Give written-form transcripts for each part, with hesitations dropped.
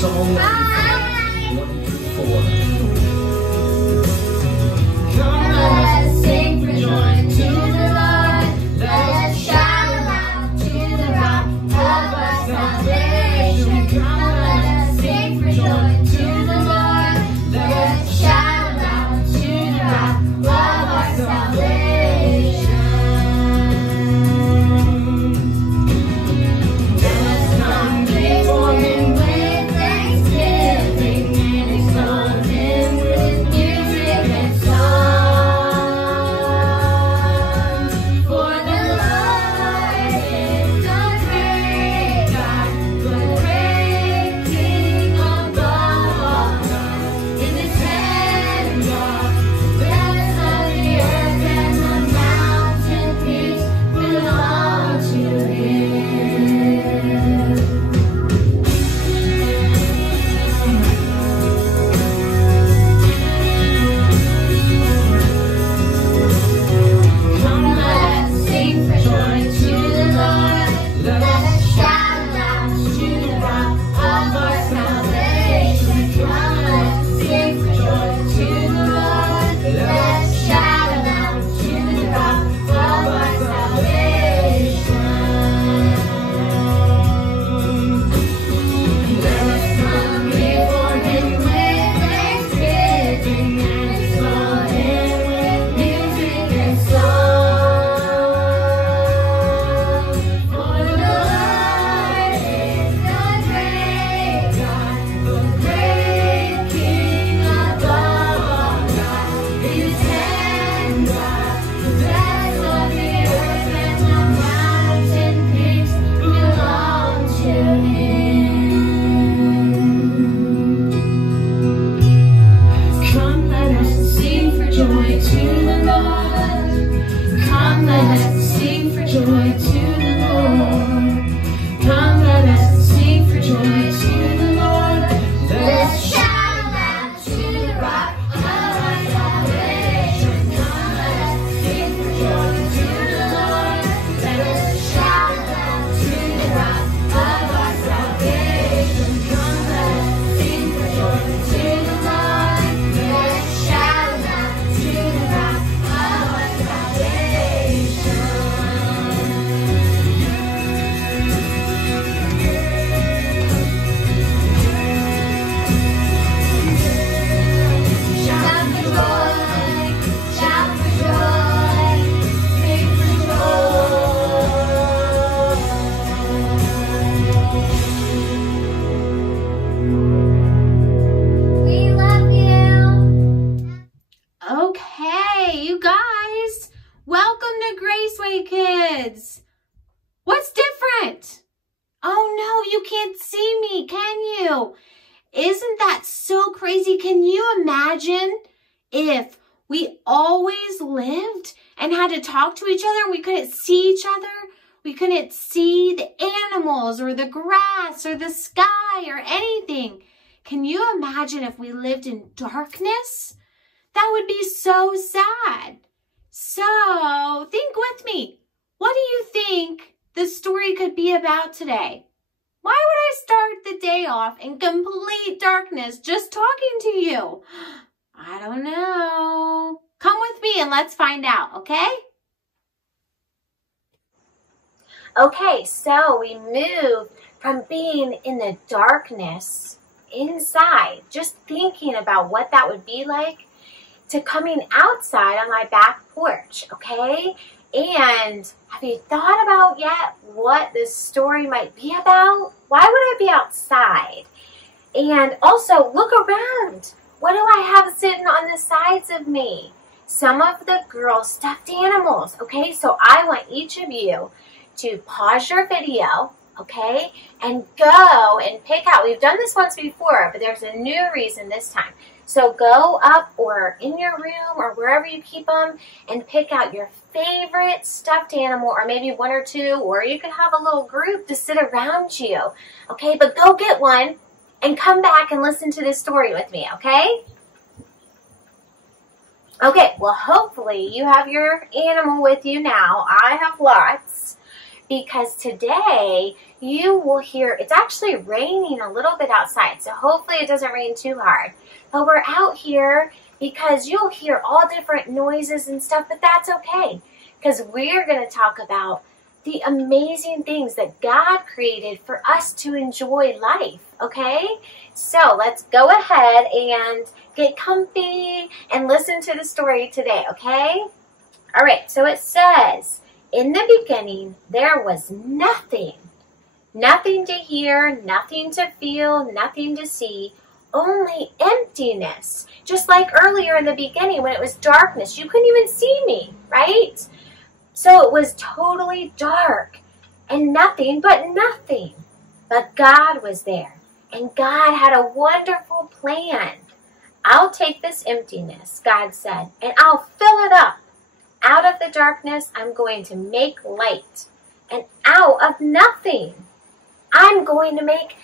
Song 1 through 4. Come, let us sing for joy to the Lord. Let us shout aloud to the rock of our salvation. Come, let us sing for joy to the Lord. Let us shout aloud to the rock of our salvation. Let us come before Him with thanksgiving and exalt Him with music and song. For the Lord is a great God, the great King above all gods. In His hand are the depths of the earth, and the mountain peaks belong to Him. Come, let us sing for joy to the Lord. Let us shout aloud to the rock of our salvation. Come, let us sing for joy to the Lord. Let us shout aloud to the rock of our salvation. Let us come before Him with thanksgiving and exalt Him with music and song. For the Lord is the great God, the great King above all gods. In His hand are the depths of the earth, and the mountain peaks belong to Him. Come, let us sing for joy to the Lord. Come, let us sing for joy to the Lord. Come, let us sing for joy to the Lord. Let us shout aloud to the rock of our salvation. Come, let us sing for joy to the Lord. Let us shout aloud to the rock of our salvation. Come, let us sing for joy to the Lord. Let us shout aloud to the rock of our salvation. Shout for joy, shout for joy, sing for joy. We love you. Okay, you guys, welcome to Graceway Kids. What's different? Oh no, you can't see me, can you? Isn't that so crazy? Can you imagine if we always lived and had to talk to each other and we couldn't see each other? We couldn't see the animals or the grass or the sky or anything. Can you imagine if we lived in darkness? That would be so sad. So think with me. What do you think the story could be about today? Why would I start the day off in complete darkness just talking to you? I don't know. Come with me and let's find out, okay? Okay, so we moved from being in the darkness inside, just thinking about what that would be like, to coming outside on my back porch, okay? And have you thought about yet what this story might be about? Why would I be outside? And also, look around. What do I have sitting on the sides of me? Some of the girls' stuffed animals, okay? So I want each of you to pause your video, okay? And go and pick out. We've done this once before, but there's a new reason this time. So go up or in your room or wherever you keep them and pick out your favorite stuffed animal, or maybe one or two, or you could have a little group to sit around you, okay? But go get one and come back and listen to this story with me, okay? Okay, well, hopefully you have your animal with you now. I have lots. because today you will hear, it's actually raining a little bit outside, so hopefully it doesn't rain too hard. But we're out here because you'll hear all different noises and stuff, but that's okay, because we're going to talk about the amazing things that God created for us to enjoy life, okay? So let's go ahead and get comfy and listen to the story today, okay? All right, so it says, in the beginning, there was nothing. Nothing to hear, nothing to feel, nothing to see, only emptiness. Just like earlier in the beginning when it was darkness, you couldn't even see me, right? So it was totally dark and nothing but nothing. But God was there, and God had a wonderful plan. I'll take this emptiness, God said, and I'll fill it up. Out of the darkness, I'm going to make light. And out of nothing, I'm going to make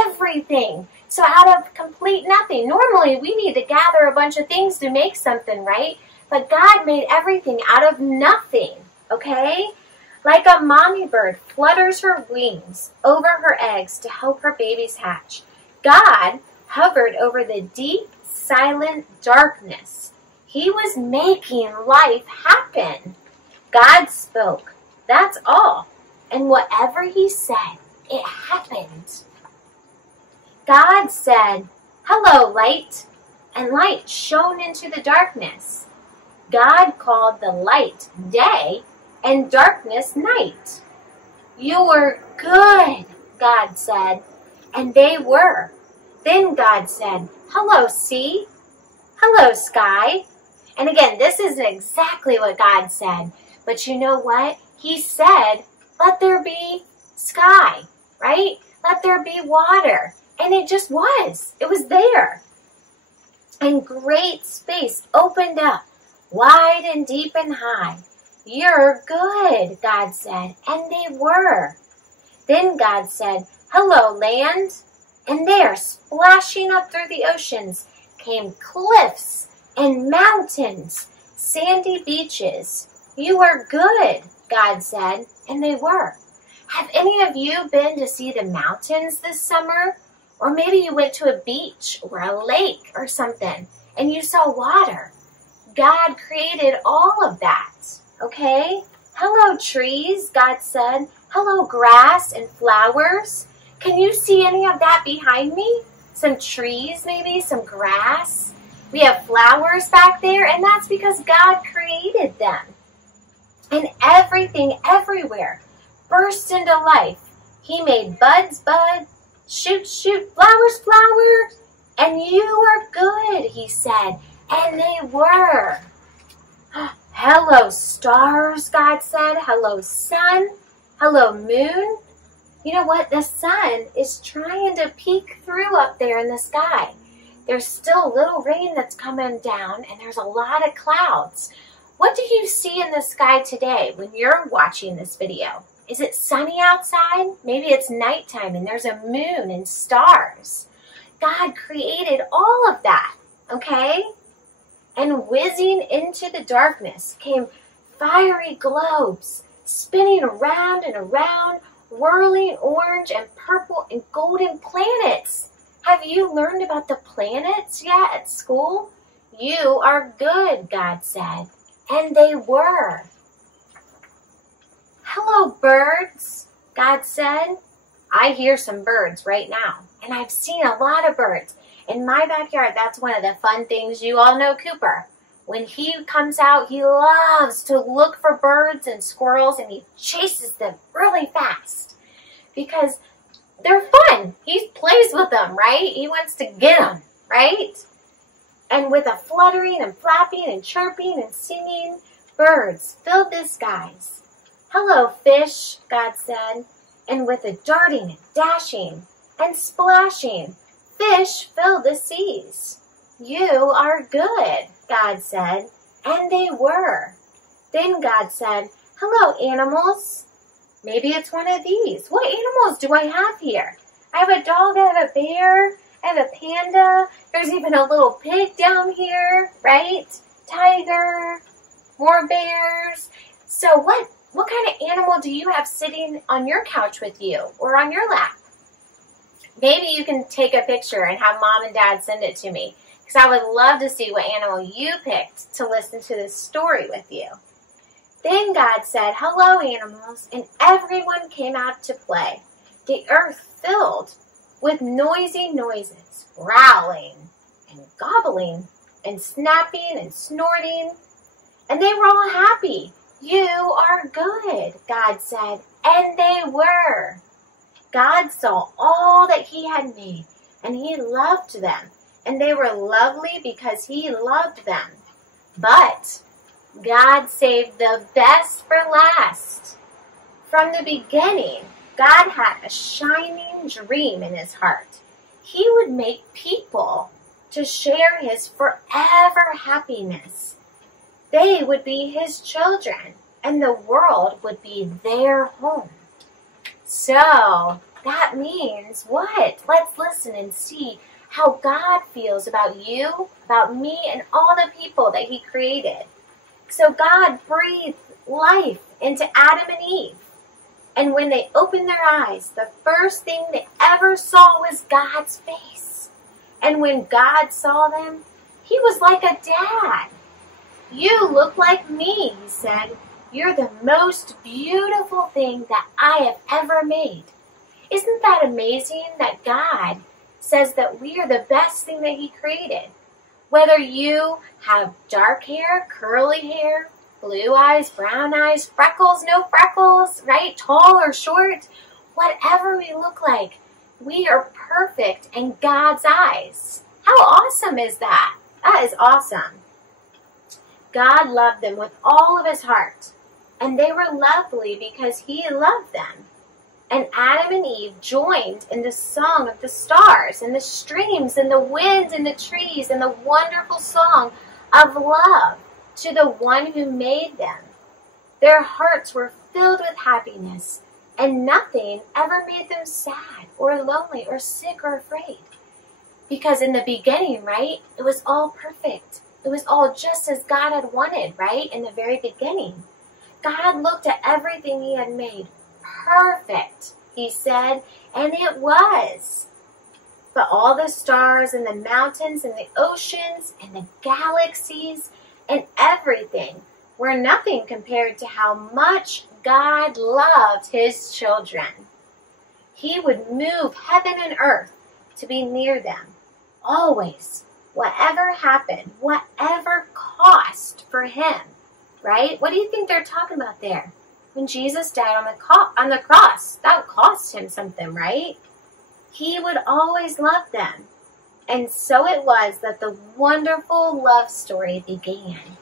everything. So out of complete nothing. Normally, we need to gather a bunch of things to make something, right? But God made everything out of nothing, okay? Like a mommy bird flutters her wings over her eggs to help her babies hatch, God hovered over the deep, silent darkness. He was making life happen. God spoke. That's all. And whatever he said, it happened. God said, "Hello, light." And light shone into the darkness. God called the light day and darkness night. You were good, God said. And they were. Then God said, "Hello, sea." "Hello, sky." And again, this isn't exactly what God said. But you know what? He said, "Let there be sky," right? Let there be water. And it just was. It was there. And great space opened up, wide and deep and high. You're good, God said. And they were. Then God said, "Hello, land." And there, splashing up through the oceans, came cliffs and mountains, sandy beaches. You are good, God said. And they were. Have any of you been to see the mountains this summer? Or maybe you went to a beach or a lake or something and you saw water. God created all of that, okay? Hello, trees, God said. Hello, grass and flowers. Can you see any of that behind me? Some trees, maybe, some grass. We have flowers back there, and that's because God created them. And everything everywhere burst into life. He made buds bud, shoot shoot, flowers flower, and you are good, he said. And they were. Hello, stars, God said. Hello, sun. Hello, moon. You know what? The sun is trying to peek through up there in the sky. There's still a little rain that's coming down, and there's a lot of clouds. What do you see in the sky today when you're watching this video? Is it sunny outside? Maybe it's nighttime, and there's a moon and stars. God created all of that, okay? And whizzing into the darkness came fiery globes, spinning around and around, whirling orange and purple and golden planets. Have you learned about the planets yet at school? You are good, God said. And they were. Hello, birds, God said. I hear some birds right now, and I've seen a lot of birds. In my backyard, that's one of the fun things. You all know Cooper. When he comes out, he loves to look for birds and squirrels, and he chases them really fast because they're fun. He plays with them, right? He wants to get them, right? And with a fluttering and flapping and chirping and singing, birds filled the skies. Hello, fish, God said. And with a darting and dashing and splashing, fish filled the seas. You are good, God said. And they were. Then God said, hello, animals. Maybe it's one of these. What animals do I have here? I have a dog, I have a bear, I have a panda. There's even a little pig down here, right? Tiger, more bears. So what kind of animal do you have sitting on your couch with you or on your lap? Maybe you can take a picture and have Mom and Dad send it to me, because I would love to see what animal you picked to listen to this story with you. Then God said, "Hello, animals," and everyone came out to play. The earth filled with noisy noises, growling and gobbling and snapping and snorting. And they were all happy. "You are good," God said. And they were. God saw all that he had made, and he loved them. And they were lovely because he loved them. But God saved the best for last. From the beginning, God had a shining dream in his heart. He would make people to share his forever happiness. They would be his children, and the world would be their home. So that means what? Let's listen and see how God feels about you, about me, and all the people that he created. So God breathed life into Adam and Eve. And when they opened their eyes, the first thing they ever saw was God's face. And when God saw them, he was like a dad. "You look like me," he said. "You're the most beautiful thing that I have ever made." Isn't that amazing that God says that we are the best thing that he created? Whether you have dark hair, curly hair, blue eyes, brown eyes, freckles, no freckles, right? Tall or short, whatever we look like, we are perfect in God's eyes. How awesome is that? That is awesome. God loved them with all of his heart, and they were lovely because he loved them. And Adam and Eve joined in the song of the stars and the streams and the wind and the trees and the wonderful song of love to the one who made them. Their hearts were filled with happiness, and nothing ever made them sad or lonely or sick or afraid. Because in the beginning, right, it was all perfect. It was all just as God had wanted, right, in the very beginning. God looked at everything he had made. Perfect, he said, and it was. But all the stars and the mountains and the oceans and the galaxies and everything were nothing compared to how much God loved his children. He would move heaven and earth to be near them, always, whatever happened, whatever cost for him, right? What do you think they're talking about there? When Jesus died on the cross, that cost him something, right? He would always love them. And so it was that the wonderful love story began.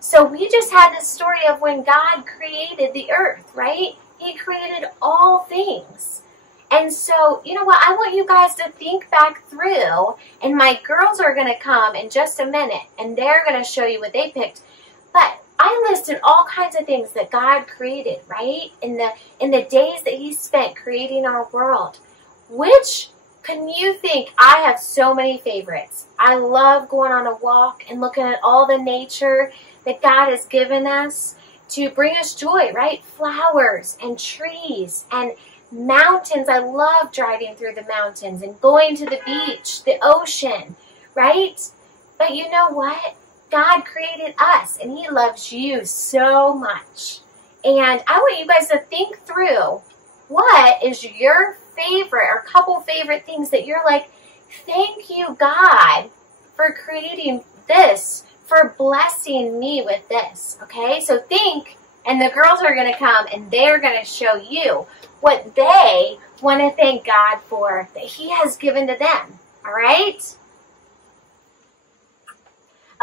So we just had the story of when God created the earth, right? He created all things. And so, you know what? I want you guys to think back through, and my girls are going to come in just a minute, and they're going to show you what they picked. But I listed all kinds of things that God created, right? In the days that he spent creating our world. Which can you think? I have so many favorites. I love going on a walk and looking at all the nature that God has given us to bring us joy, right? Flowers and trees and mountains. I love driving through the mountains and going to the beach, the ocean, right? But you know what? God created us, and he loves you so much. And I want you guys to think through, what is your favorite or couple favorite things that you're like, thank you, God, for creating this, for blessing me with this, okay? So think, and the girls are going to come, and they're going to show you what they want to thank God for that he has given to them, all right?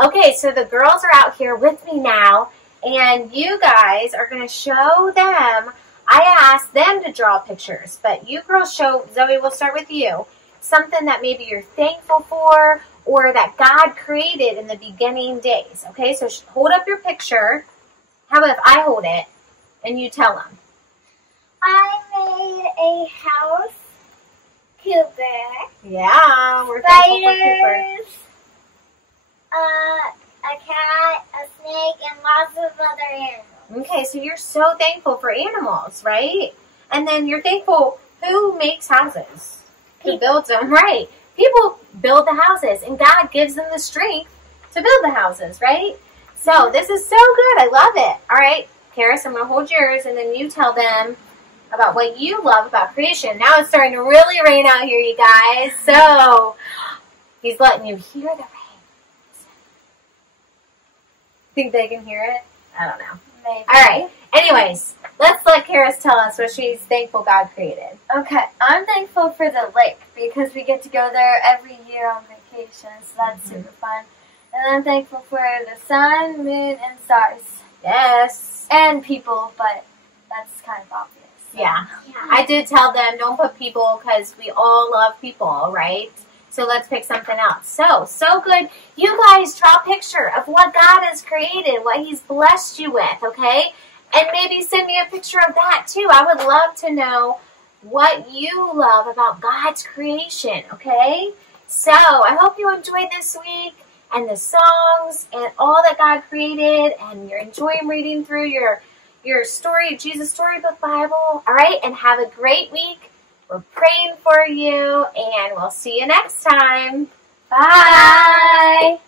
Okay, so the girls are out here with me now, and you guys are going to show them. I asked them to draw pictures, but you girls show, Zoe, we'll start with you, something that maybe you're thankful for or that God created in the beginning days. Okay, so hold up your picture. How about if I hold it and you tell them? I made a house, Cooper. Yeah, we're thankful for Cooper. Spiders, a cat, a snake, and lots of other animals. Okay, so you're so thankful for animals, right? And then you're thankful, who makes houses? Who builds them, right? People build the houses, and God gives them the strength to build the houses, right? So this is so good. I love it. All right, Karis, I'm going to hold yours, and then you tell them about what you love about creation. Now it's starting to really rain out here, you guys. So he's letting you hear the rain. Think they can hear it? I don't know. Maybe. All right. Anyways, let's let Karis tell us what she's thankful God created. Okay, I'm thankful for the lake because we get to go there every year on vacation, so that's super fun. And I'm thankful for the sun, moon, and stars. Yes. And people, but that's kind of obvious. So. Yeah. I did tell them, don't put people because we all love people, right? So let's pick something else. So good. You guys draw a picture of what God has created, what He's blessed you with, okay? And maybe send me a picture of that too. I would love to know what you love about God's creation, okay? So I hope you enjoyed this week and the songs and all that God created, and you're enjoying reading through your story, Jesus Storybook Bible. All right, and have a great week. We're praying for you, and we'll see you next time. Bye.